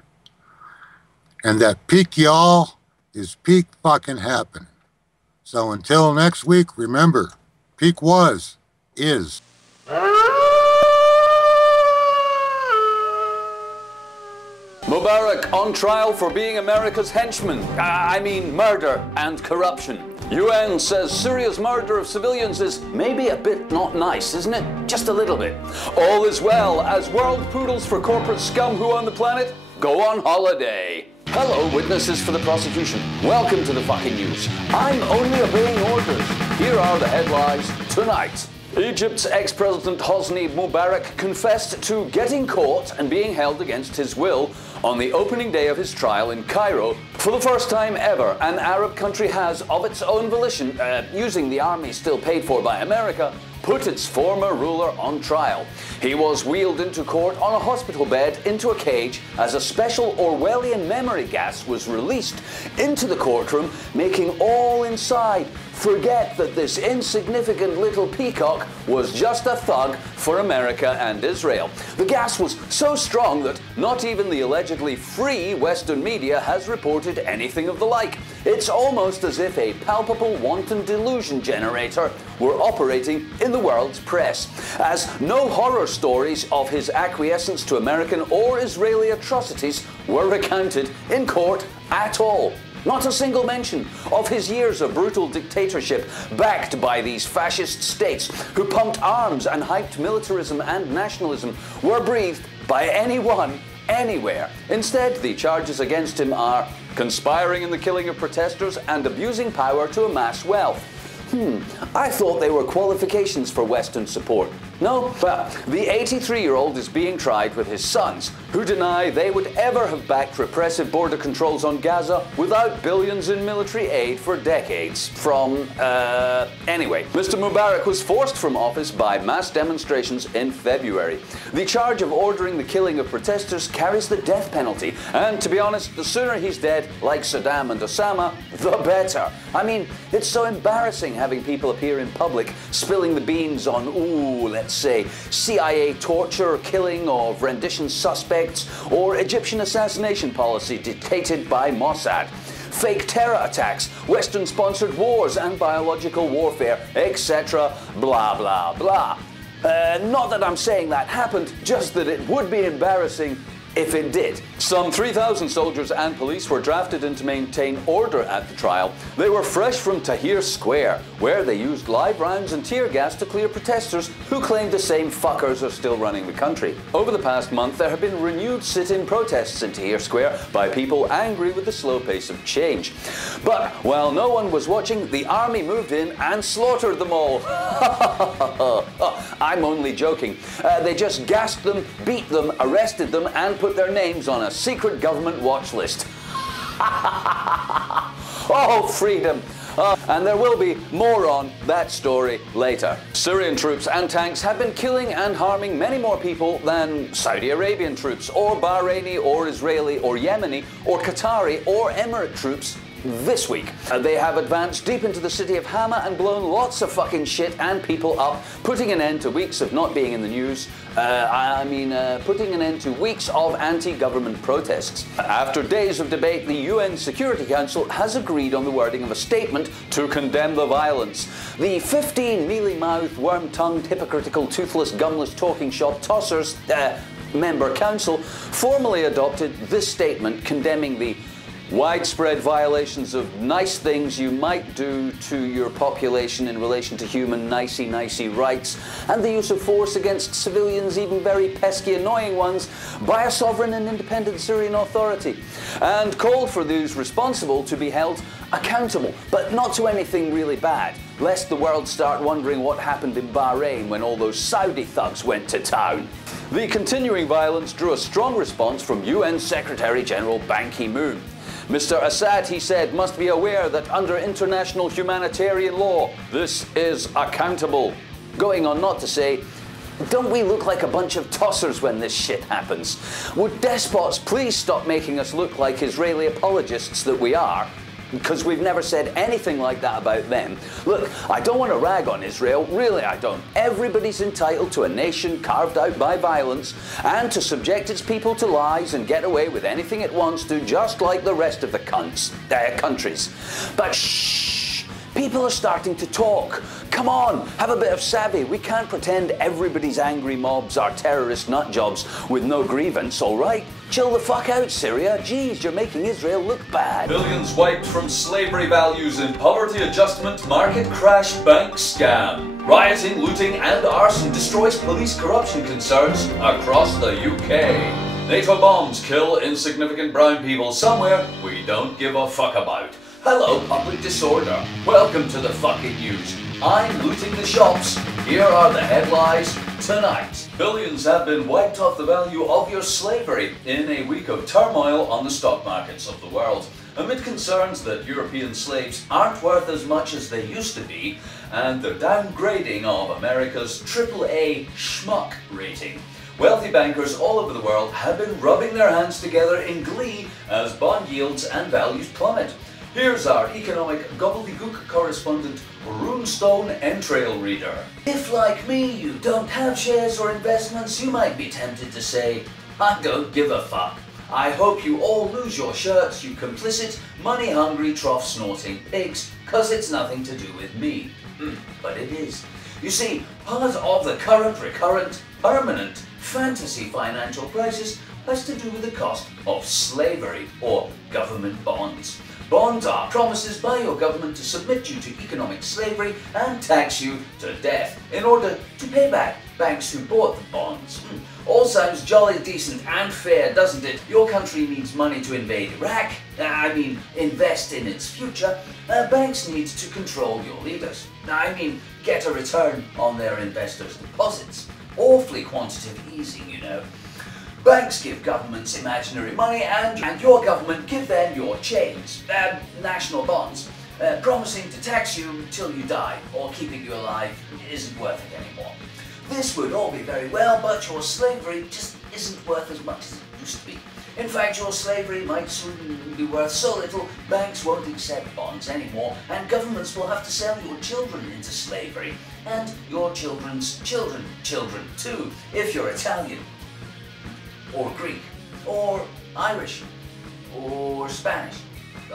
And that peak, y'all, is peak fucking happening. So until next week, remember, peak was, is. Mubarak on trial for being America's henchman. Murder and corruption. UN says Syria's murder of civilians is maybe a bit not nice, isn't it? Just a little bit. All is well as world poodles for corporate scum who own the planet go on holiday. Hello, witnesses for the prosecution. Welcome to the fucking news. I'm only obeying orders. Here are the headlines tonight. Egypt's ex-president Hosni Mubarak confessed to getting caught and being held against his will on the opening day of his trial in Cairo. For the first time ever, an Arab country has, of its own volition, using the army still paid for by America, put its former ruler on trial. He was wheeled into court on a hospital bed into a cage as a special Orwellian memory gas was released into the courtroom, making all inside forget that this insignificant little peacock was just a thug for America and Israel. The gas was so strong that not even the allegedly free Western media has reported anything of the like. It's almost as if a palpable wanton delusion generator were operating in the world's press, as no horror stories of his acquiescence to American or Israeli atrocities were recounted in court at all. Not a single mention of his years of brutal dictatorship backed by these fascist states who pumped arms and hyped militarism and nationalism were breathed by anyone, anywhere. Instead, the charges against him are conspiring in the killing of protesters and abusing power to amass wealth. I thought they were qualifications for Western support. No? Well, the 83-year-old is being tried with his sons, who deny they would ever have backed repressive border controls on Gaza without billions in military aid for decades. Anyway, Mr. Mubarak was forced from office by mass demonstrations in February. The charge of ordering the killing of protesters carries the death penalty, and to be honest, the sooner he's dead, like Saddam and Osama, the better. I mean, it's so embarrassing having people appear in public spilling the beans on, let's say, CIA torture, killing of rendition suspects, or Egyptian assassination policy dictated by Mossad. fake terror attacks, Western-sponsored wars and biological warfare, etc. blah blah blah. Not that I'm saying that happened, just that it would be embarrassing if it did. Some 3,000 soldiers and police were drafted in to maintain order at the trial. They were fresh from Tahrir Square, where they used live rounds and tear gas to clear protesters who claimed the same fuckers are still running the country. Over the past month, there have been renewed sit-in protests in Tahrir Square by people angry with the slow pace of change. But while no one was watching, the army moved in and slaughtered them all. I'm only joking. They just gassed them, beat them, arrested them, and put their names on a secret government watch list. Oh, freedom! And there will be more on that story later. Syrian troops and tanks have been killing and harming many more people than Saudi Arabian troops, or Bahraini, or Israeli, or Yemeni, or Qatari, or Emirate troops this week. They have advanced deep into the city of Hama and blown lots of fucking shit and people up, putting an end to weeks of not being in the news. Putting an end to weeks of anti-government protests. After days of debate, the UN Security Council has agreed on the wording of a statement to condemn the violence. The 15 mealy-mouthed, worm-tongued, hypocritical, toothless, gumless, talking shop tossers member council formally adopted this statement condemning the widespread violations of nice things you might do to your population in relation to human nicey rights, and the use of force against civilians, even very pesky annoying ones, by a sovereign and independent Syrian authority, and called for those responsible to be held accountable, but not to anything really bad, lest the world start wondering what happened in Bahrain when all those Saudi thugs went to town. The continuing violence drew a strong response from UN Secretary General Ban Ki-moon. Mr. Assad, he said, must be aware that under international humanitarian law, this is accountable. Going on not to say, don't we look like a bunch of tossers when this shit happens? Would despots please stop making us look like Israeli apologists that we are? Because we've never said anything like that about them. Look, I don't want to rag on Israel, really I don't. Everybody's entitled to a nation carved out by violence and to subject its people to lies and get away with anything it wants to, just like the rest of the countries. But shh, people are starting to talk. Come on, have a bit of savvy. We can't pretend everybody's angry mobs are terrorist nutjobs with no grievance, all right? Chill the fuck out, Syria. Jeez, you're making Israel look bad. Billions wiped from slavery values in poverty adjustment, market crash, bank scam. Rioting, looting and arson destroys police corruption concerns across the UK. NATO bombs kill insignificant brown people somewhere we don't give a fuck about. Hello, public disorder. Welcome to the fucking news. I'm looting the shops. Here are the headlines tonight. Billions have been wiped off the value of your slavery in a week of turmoil on the stock markets of the world, amid concerns that European slaves aren't worth as much as they used to be, and the downgrading of America's AAA schmuck rating. Wealthy bankers all over the world have been rubbing their hands together in glee as bond yields and values plummet. Here's our economic gobbledygook correspondent, Runestone Entrail Reader. If, like me, you don't have shares or investments, you might be tempted to say, I don't give a fuck. I hope you all lose your shirts, you complicit, money-hungry, trough-snorting pigs, cause it's nothing to do with me. But it is. You see, part of the current, recurrent, permanent, fantasy financial crisis has to do with the cost of slavery or government bonds. Bonds are promises by your government to submit you to economic slavery and tax you to death in order to pay back banks who bought the bonds. All sounds jolly decent and fair, doesn't it? Your country needs money to invade Iraq, invest in its future. Banks need to control your leaders. Get a return on their investors' deposits. Awfully quantitative easing, you know. Banks give governments imaginary money and your government give them your chains, national bonds, promising to tax you till you die or keeping you alive isn't worth it anymore. This would all be very well, but your slavery just isn't worth as much as it used to be. In fact, your slavery might soon be worth so little, banks won't accept bonds anymore, and governments will have to sell your children into slavery, and your children's children too, if you're Italian, or Greek, or Irish, or Spanish,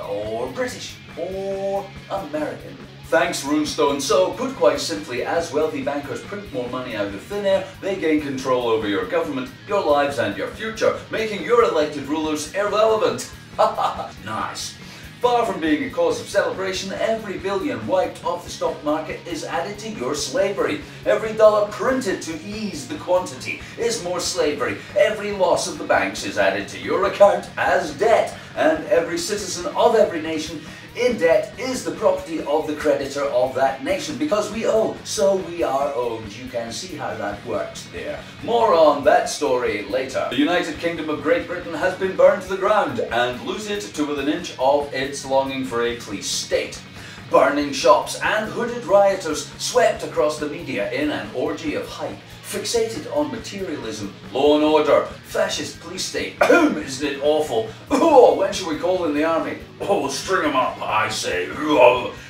or British, or American. Thanks, Runestone. So, put quite simply, as wealthy bankers print more money out of thin air, they gain control over your government, your lives and your future, making your elected rulers irrelevant. Nice. Far from being a cause of celebration, every billion wiped off the stock market is added to your slavery. Every dollar printed to ease the quantity is more slavery. Every loss of the banks is added to your account as debt. And every citizen of every nation in debt is the property of the creditor of that nation. Because we owe, so we are owed. You can see how that works there. More on that story later. The United Kingdom of Great Britain has been burned to the ground and looted to within an inch of its longing for a police state. Burning shops and hooded rioters swept across the media in an orgy of hype, fixated on materialism, law and order, fascist police state. Isn't it awful? Oh, when shall we call in the army? Oh, string them up, I say.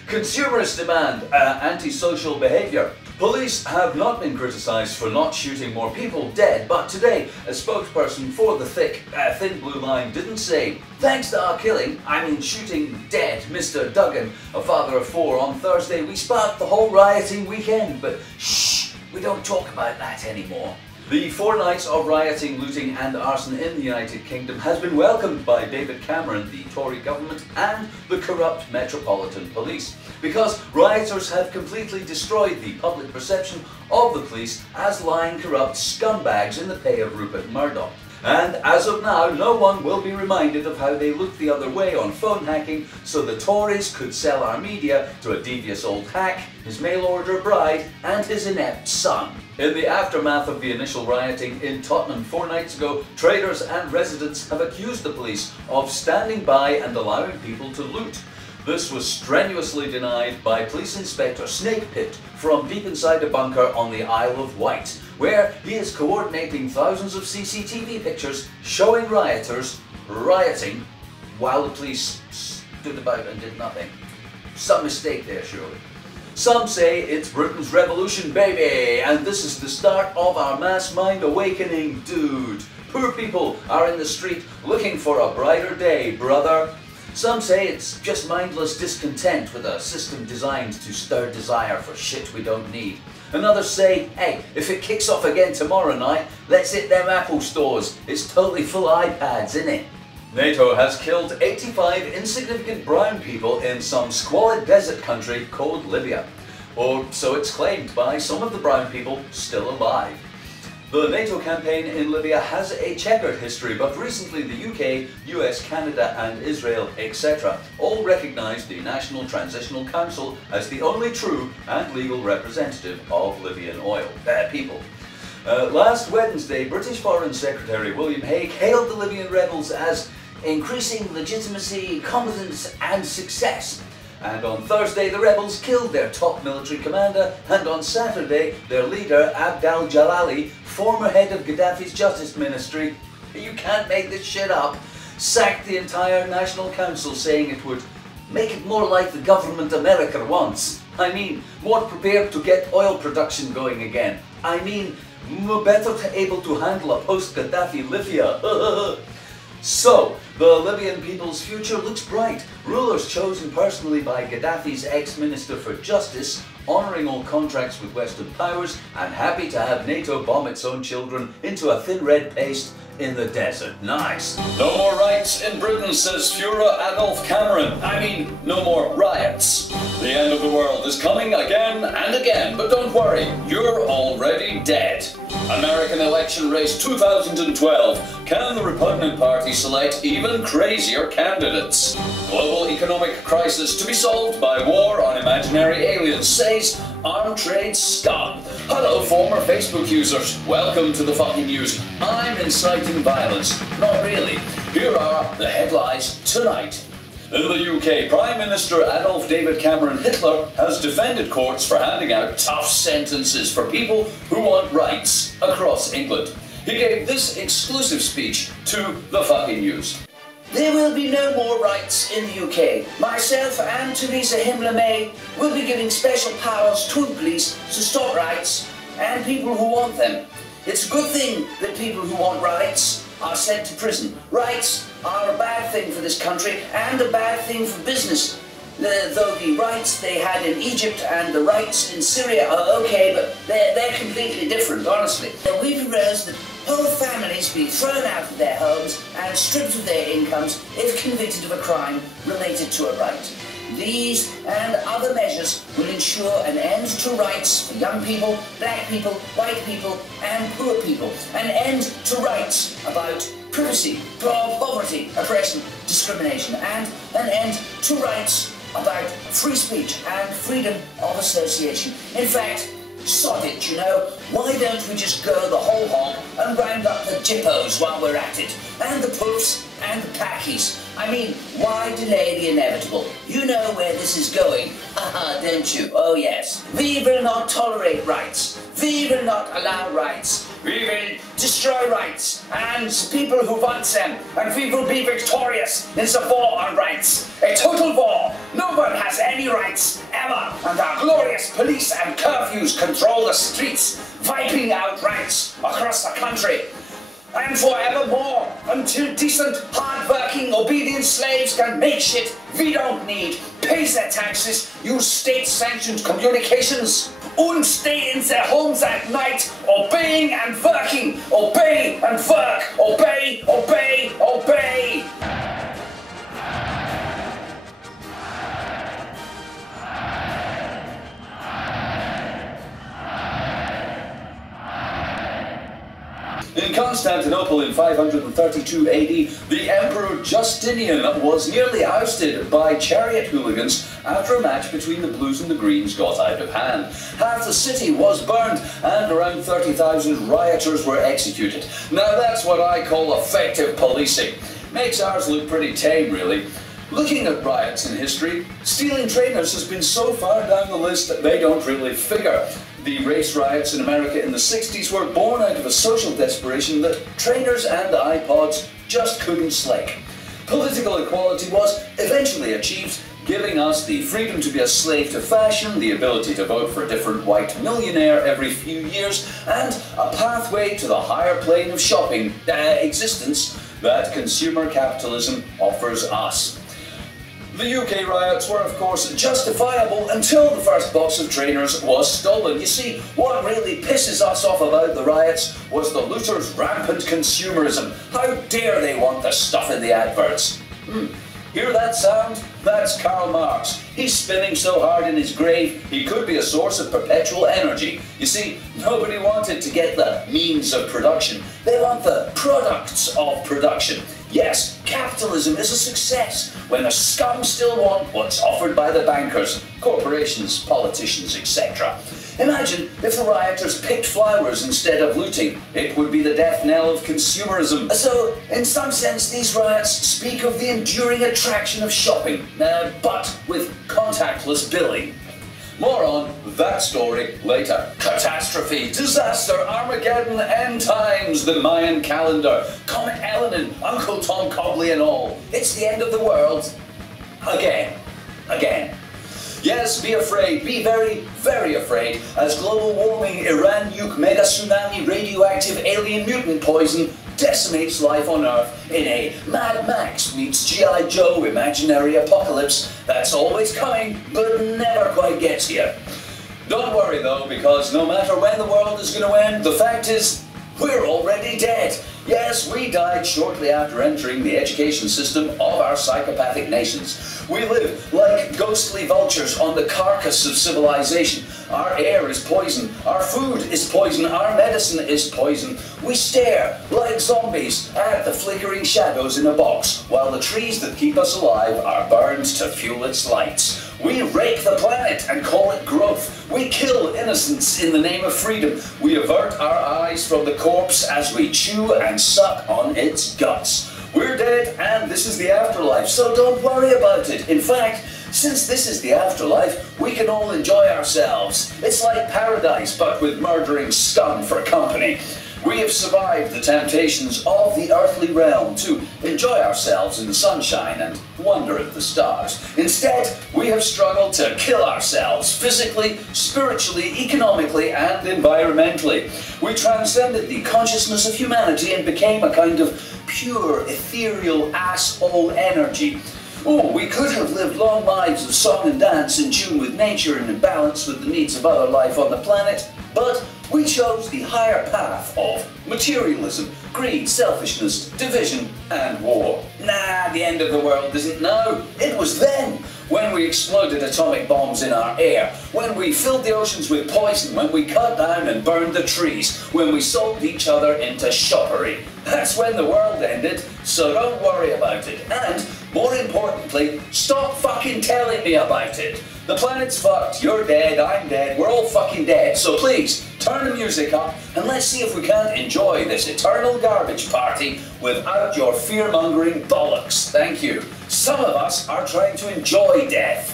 Consumerist demand, antisocial behaviour. Police have not been criticised for not shooting more people dead, but today a spokesperson for the thin blue line didn't say, "Thanks to our killing, shooting dead Mr. Duggan, a father of 4, on Thursday, we sparked the whole rioting weekend, but shh, we don't talk about that anymore." The 4 nights of rioting, looting and arson in the United Kingdom has been welcomed by David Cameron, the Tory government and the corrupt Metropolitan Police, because rioters have completely destroyed the public perception of the police as lying corrupt scumbags in the pay of Rupert Murdoch. And as of now, no one will be reminded of how they looked the other way on phone hacking, so the Tories could sell our media to a devious old hack, his mail-order bride, and his inept son. In the aftermath of the initial rioting in Tottenham 4 nights ago, traders and residents have accused the police of standing by and allowing people to loot. This was strenuously denied by Police Inspector Snakepit from deep inside a bunker on the Isle of Wight, where he is coordinating thousands of CCTV pictures showing rioters rioting while the police stood about and did nothing. Some mistake there, surely. Some say it's Britain's revolution, baby, and this is the start of our mass mind awakening, dude. Poor people are in the street looking for a brighter day, brother. Some say it's just mindless discontent with a system designed to stir desire for shit we don't need. And others say, hey, if it kicks off again tomorrow night, let's hit them Apple stores. It's totally full of iPads, innit? NATO has killed 85 insignificant brown people in some squalid desert country called Libya. Or so it's claimed by some of the brown people still alive. The NATO campaign in Libya has a checkered history, but recently the UK, US, Canada and Israel, etc. all recognised the National Transitional Council as the only true and legal representative of Libyan people. Last Wednesday, British Foreign Secretary William Hague hailed the Libyan rebels as increasing legitimacy, competence and success. And on Thursday, the rebels killed their top military commander, and on Saturday, their leader, Abd al-Jalali, former head of Gaddafi's Justice Ministry, you can't make this shit up, sacked the entire National Council, saying it would make it more like the government America wants. More prepared to get oil production going again. Better able to handle a post-Gaddafi Libya. So, the Libyan people's future looks bright. Rulers chosen personally by Gaddafi's ex-Minister for Justice, honouring all contracts with Western powers, and happy to have NATO bomb its own children into a thin red paste in the desert. Nice. No more riots in Britain, says Führer Adolf Cameron. No more riots. The end of the world is coming again and again, but don't worry, you're already dead. American election race 2012. Can the Repugnant Party select even crazier candidates? Global economic crisis to be solved by war on imaginary aliens, says armed trade scum. Hello, former Facebook users. Welcome to the fucking news. I'm inciting violence. Not really. Here are the headlines tonight. In the UK, Prime Minister Adolf David Cameron Hitler has defended courts for handing out tough sentences for people who want rights across England. He gave this exclusive speech to the fucking news. There will be no more rights in the UK. Myself and Theresa Himmler-May will be giving special powers to the police to stop rights and people who want them. It's a good thing that people who want rights are sent to prison. Rights are a bad thing for this country and a bad thing for business. Though the rights they had in Egypt and the rights in Syria are okay, but they're completely different, honestly. We propose that whole families be thrown out of their homes and stripped of their incomes if convicted of a crime related to a right. These and other measures will ensure an end to rights for young people, black people, white people and poor people. An end to rights about privacy, poverty, oppression, discrimination, and an end to rights about free speech and freedom of association. In fact, sod it, you know. Why don't we just go the whole hog and round up the jippos while we're at it? And the puffs and the packies. I mean, why delay the inevitable? You know where this is going, haha, don't you? Oh yes. We will not tolerate rights. We will not allow rights. We will destroy rights and people who want them, and we will be victorious in the war on rights. A total war. No one has any rights, ever, and our glorious police and curfews control the streets, wiping out rights across the country. And forevermore, until decent, hard-working, obedient slaves can make shit we don't need, pay their taxes, use state-sanctioned communications, and stay in their homes at night, obeying and working, obey and work, obey, obey, obey. In Constantinople in 532 AD, the Emperor Justinian was nearly ousted by chariot hooligans after a match between the Blues and the Greens got out of hand. Half the city was burned and around 30,000 rioters were executed. Now that's what I call effective policing. Makes ours look pretty tame, really. Looking at riots in history, stealing trainers has been so far down the list that they don't really figure. The race riots in America in the 60s were born out of a social desperation that trainers and iPods just couldn't slake. Political equality was eventually achieved, giving us the freedom to be a slave to fashion, the ability to vote for a different white millionaire every few years, and a pathway to the higher plane of shopping existence that consumer capitalism offers us. The UK riots were, of course, justifiable until the first box of trainers was stolen. You see, what really pisses us off about the riots was the looters' rampant consumerism. How dare they want the stuff in the adverts? Hear that sound? That's Karl Marx. He's spinning so hard in his grave, he could be a source of perpetual energy. You see, nobody wanted to get the means of production. They want the products of production. Yes, capitalism is a success when the scum still want what's offered by the bankers, corporations, politicians, etc. Imagine if the rioters picked flowers instead of looting. It would be the death knell of consumerism. So, in some sense, these riots speak of the enduring attraction of shopping, but with contactless billing. More on that story later. Catastrophe, disaster, Armageddon, end times, the Mayan calendar, Comet Elenin, Uncle Tom Cobley and all. It's the end of the world. Again. Yes, be afraid, be very, very afraid, as global warming, Iran nuke, mega tsunami, radioactive alien mutant poison decimates life on Earth in a Mad Max meets G.I. Joe imaginary apocalypse that's always coming, but never quite gets here. Don't worry though, because no matter when the world is going to end, the fact is, we're already dead. Yes, we died shortly after entering the education system of our psychopathic nations. We live like ghostly vultures on the carcass of civilization. Our air is poison, our food is poison, our medicine is poison. We stare like zombies at the flickering shadows in a box, while the trees that keep us alive are burned to fuel its lights. We rake the planet and call it growth. We kill innocence in the name of freedom. We avert our eyes from the corpse as we chew and suck on its guts. We're dead and this is the afterlife, so don't worry about it. In fact, Since this is the afterlife, we can all enjoy ourselves. It's like paradise, but with murdering scum for company. We have survived the temptations of the earthly realm to enjoy ourselves in the sunshine and wonder at the stars. Instead, we have struggled to kill ourselves physically, spiritually, economically, and environmentally. We transcended the consciousness of humanity and became a kind of pure, ethereal asshole energy. Oh, we could have lived long lives of song and dance in tune with nature and in balance with the needs of other life on the planet, but we chose the higher path of materialism, greed, selfishness, division, and war. Nah, the end of the world isn't now. It was then, when we exploded atomic bombs in our air, when we filled the oceans with poison, when we cut down and burned the trees, when we sold each other into shoppery. That's when the world ended, so don't worry about it. And, more importantly, stop fucking telling me about it. The planet's fucked, you're dead, I'm dead, we're all fucking dead. So please, turn the music up and let's see if we can't enjoy this eternal garbage party without your fear-mongering bollocks. Thank you. Some of us are trying to enjoy death.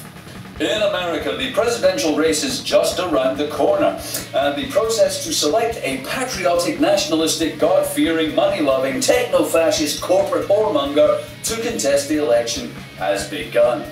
In America, the presidential race is just around the corner, and the process to select a patriotic, nationalistic, God-fearing, money-loving, techno-fascist corporate whoremonger to contest the election has begun.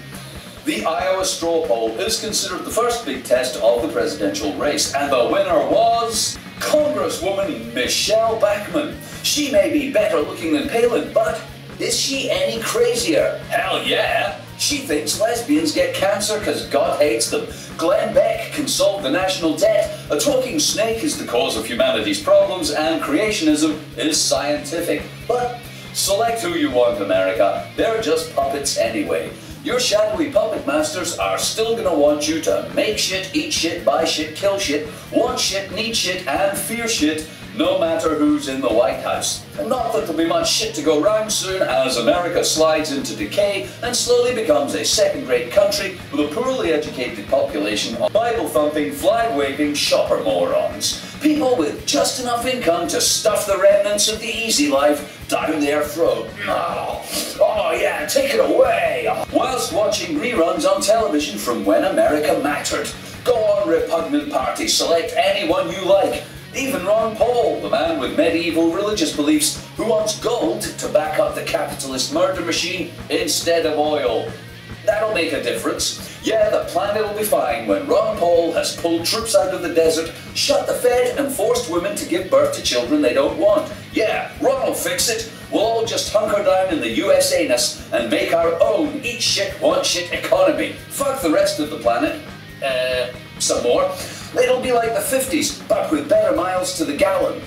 The Iowa straw poll is considered the first big test of the presidential race, and the winner was Congresswoman Michelle Bachmann. She may be better looking than Palin, but is she any crazier? Hell yeah! She thinks lesbians get cancer because God hates them. Glenn Beck can solve the national debt. A talking snake is the cause of humanity's problems, and creationism is scientific. But select who you want, America. They're just puppets anyway. Your shadowy puppet masters are still gonna want you to make shit, eat shit, buy shit, kill shit, want shit, need shit, and fear shit, no matter who's in the White House. And not that there'll be much shit to go round soon as America slides into decay and slowly becomes a second-rate country with a poorly educated population of Bible-thumping, flag-waving shopper morons. People with just enough income to stuff the remnants of the easy life down their throat. Oh yeah, take it away! Whilst watching reruns on television from when America mattered. Go on, repugnant party, select anyone you like. Even Ron Paul, the man with medieval religious beliefs, who wants gold to back up the capitalist murder machine instead of oil. That'll make a difference. Yeah, the planet will be fine when Ron Paul has pulled troops out of the desert, shut the Fed, and forced women to give birth to children they don't want. Yeah, Ron will fix it. We'll all just hunker down in the USA-ness and make our own eat shit, want shit economy. Fuck the rest of the planet. Some more. It'll be like the 50s, but with better miles to the gallon.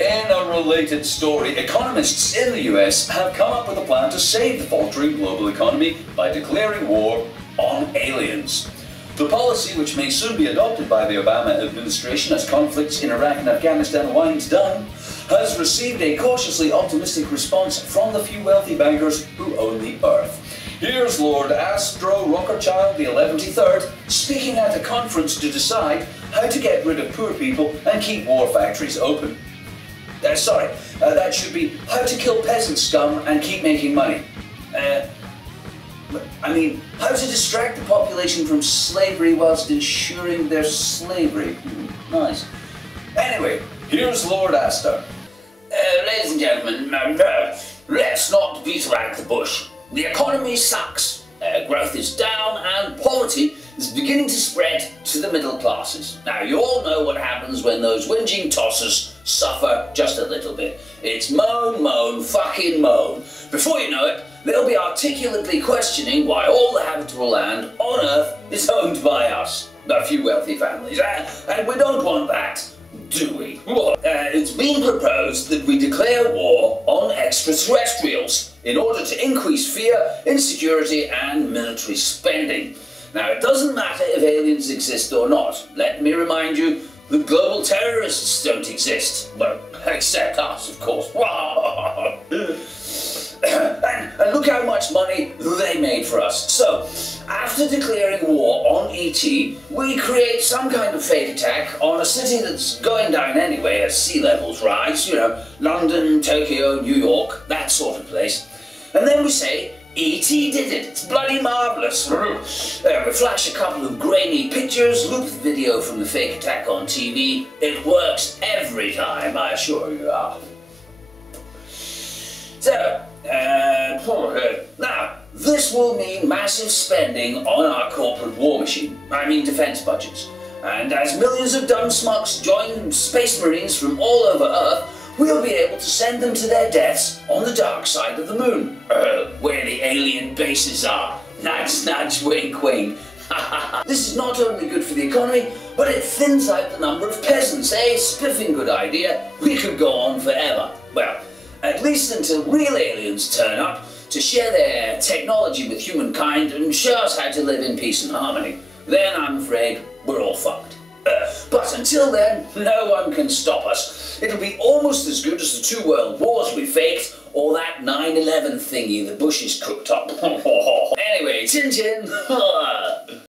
In a related story, economists in the US have come up with a plan to save the faltering global economy by declaring war on aliens. The policy, which may soon be adopted by the Obama administration as conflicts in Iraq and Afghanistan winds down, has received a cautiously optimistic response from the few wealthy bankers who own the earth. Here's Lord Astro Rockerchild the 11th speaking at a conference to decide how to get rid of poor people and keep war factories open. That should be how to kill peasant scum and keep making money. How to distract the population from slavery whilst ensuring their slavery. Nice. Anyway, here's Lord Astor. Ladies and gentlemen, let's not beat around the bush. The economy sucks, growth is down, and poverty is beginning to spread to the middle classes. Now, you all know what happens when those whinging tossers suffer just a little bit. It's moan, moan, fucking moan. Before you know it, they'll be articulately questioning why all the habitable land on Earth is owned by us, a few wealthy families, and we don't want that. Do we? It's been proposed that we declare war on extraterrestrials in order to increase fear, insecurity, and military spending. Now, it doesn't matter if aliens exist or not. Let me remind you that global terrorists don't exist. Well, except us, of course. And look how much money they made for us. So, after declaring war on ET, we create some kind of fake attack on a city that's going down anyway as sea levels rise, London, Tokyo, New York, that sort of place. And then we say, E.T. did it. It's bloody marvellous. We flash a couple of grainy pictures, loop the video from the fake attack on TV. It works every time, I assure you. So, now, this will mean massive spending on our corporate war machine. I mean defence budgets. And as millions of dumb smucks join space marines from all over Earth, we'll be able to send them to their deaths on the dark side of the moon, where the alien bases are. Nudge, nudge, wink, wink. This is not only good for the economy, but it thins out the number of peasants. A spiffing good idea. We could go on forever. Well, at least until real aliens turn up to share their technology with humankind and show us how to live in peace and harmony. Then I'm afraid we're all fucked. But until then, no one can stop us. It'll be almost as good as the 2 world wars we faked, or that 9/11 thingy the Bushes cooked up. Anyway, chin chin.